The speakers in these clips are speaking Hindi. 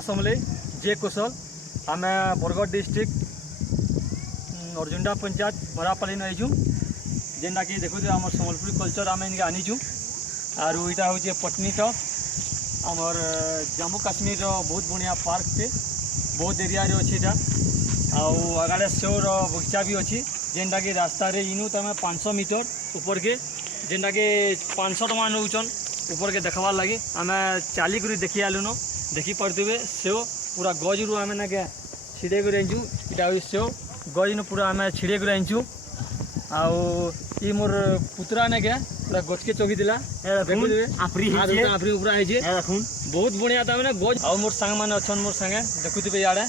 माँ समले जे कुशल आम बरगढ़ डिस्ट्रिक्ट अर्जुंडा पंचायत मरापाली नईचु जेनटा कि देखु आम सम्बलपुरी कल्चर आम इनके आनीचु आर इटा हूँ पटनी टप आमर जम्मू काश्मीर बहुत बढ़िया पार्क टे बहुत एरिया रे अच्छी आगाड़े सेवर बगीचा भी अच्छी जेनटा कि रास्ता रे इनू तुम 500 मीटर ऊपर के जेनटा कि 500 टका नौचन ऊपर के देखबार लगे आम चलिक देखी आलुन देखी पारे सेव पूरा गज रू आम ना क्या छिड़े कर आनचु इटा सेव गज न पूरा आम छिड़े कर आनचु आउ ई मोर पुतरा ने क्या पूरा गच के चौकी दिला आपरी उपरा है बहुत बढ़िया था मैंने गज आउ मोर सांग माने अच्छन मोर संगे देखुथिबे याडे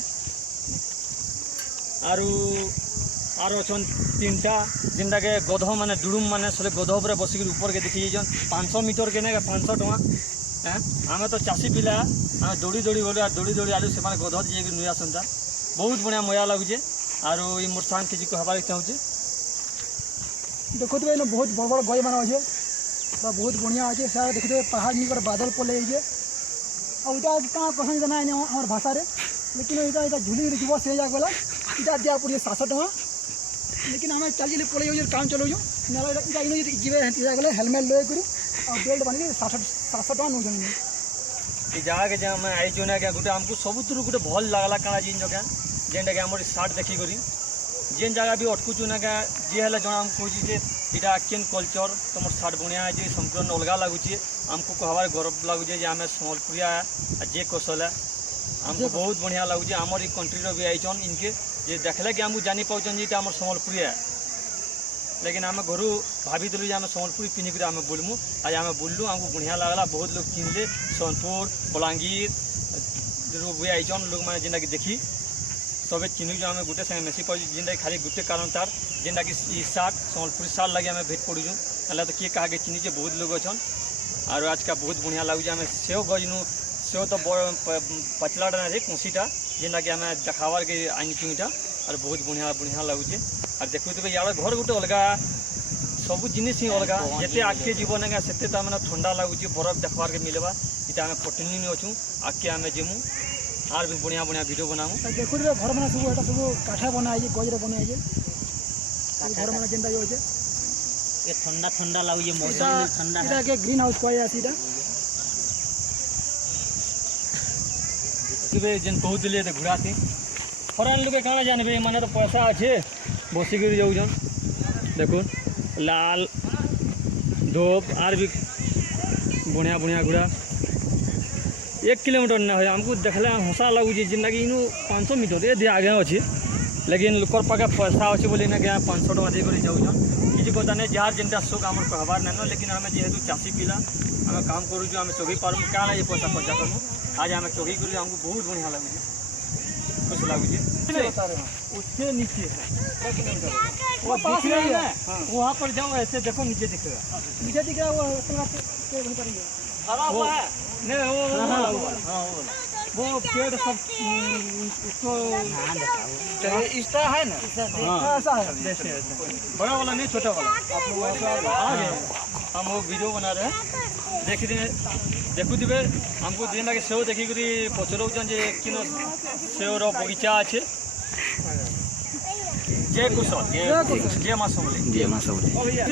आर अच्छन तीनटा जिनटा के गध माने डुडुम माने सले गध उपरे बसिक ऊपर के देखी जान 500 मीटर के ने 500 टका आम तो चाषी पिला आम दौड़ी दौड़ी गले दौड़ी दौड़ी आलु से गध जाइए नुई आसंता बहुत बढ़िया मजा लगुचे आर ई मोर सांग किसी कहबार चाहूँचे देखुए बहुत बड़ बड़ गज मान अच्छे बहुत बढ़िया अच्छे सारे देखते पहाड़ निकर बादल पड़े आटा क्या कहना जाना हमार भाषा रे लेकिन यहाँ यहाँ झुली जुब से गला इटा दिया पड़े 700 टका लेकिन आम चलिए पड़े काम चलो गले हेलमेट ले बेल्ट बन 700 टका नौ जगह के जब आई ना क्या गोटे आमको सबुत गोटे भल लगला क्या जिन जगह जेनटा कि आम सार्ट देखिक जेन जगह भी अटकुचु ना क्या जी है जन आमको कहे इटा केन कल्चर तुम सार्ट बढ़िया है संपूर्ण अलग लगुचे आमको कहबार गर्व लगुचे आम सम्बलपुरिया जे कौशल है आमको बहुत बढ़िया लगुचे आमर कंट्री भी आईचन इनके जे देखले कि आमको जानी पाचन जे आम सम्बलपुरिया लेकिन आम घर भाभी आम सम्बलपुरी पिंधिक आम बुलमु आज आम बुललु आमको बढ़िया लगला बहुत लोग चिन्हले सोनपुर बलांगीर भी आईचन लोग मैंने जेनटा कि देखी सबे चिन्हु आम गोटे संगे मेसी पाई जेनटा खाली गोटे कारण तार जेनटा कि सार्ट सम्बलपुरी सार्ट लगे आम भेट पड़ुचु ना तो किए क्या चिन्हीचे बहुत लोग अच्छन और आज का बहुत बढ़िया लगुचे आम सेव गजनु सेव तो पचलाटा ना कुशीटा जेनटा कि आम देखाबार के आनीचु इटा और बहुत बढ़िया बढ़िया लगुचे और देखुए यार घर गोटे अलग सब जिनिस ही अलग जिते आगे जीवन है से ठंडा लगुचे बरफ देखबार के मिलवा इटा आम पटनी में अच्छू आगे आम जीमु आर भी बढ़िया बढ़िया वीडियो बनामु देखो घर मैंने सब एटा सब काठा बनाई गजरे बनाई घर मैंने जेनटा ये ये ठंडा ठंडा लगुचे मौसम ठंडा है के ग्रीन हाउस कहया सीधा जेन कहते तो घुराती फरान लोग क्या जानबे माने तो पैसा अच्छे बसिक जाऊन देखो लाल धूप आर भी बढ़िया बढ़िया घुरा 1 किलोमीटर ना हो आमको देखले हंसा लगुचे जेनटा कि इनू 500 मीटर ये आगे अच्छे लेकिन लोकर पाखे पैसा अच्छे बोली ना क्या 500 टका देकर जाऊन किसी कथा नहीं जार जेनटा सुख आम कहबार ना लेकिन आम जेहेतु चाषी पिला आम काम करूँ आम चौकी पार्म क्या ये पैसा खर्चा करूँ आज आम चौकी कर आमको बहुत बढ़िया लगुचे कुछ लगुचे उसके नीचे है वो दिख रही है वहाँ पर जाओ ऐसे देखो नीचे दिख रहा वो पेड़ सब उसको इसका है ना ऐसा है बड़ा वाला नहीं छोटा वाला आगे हम वो वीडियो बना रहे हैं देखुवे हमको जेनटा कि सेव देखिक पचरौन जे किन सेवर बगीचा अच्छे जय कुशल जय माँ समले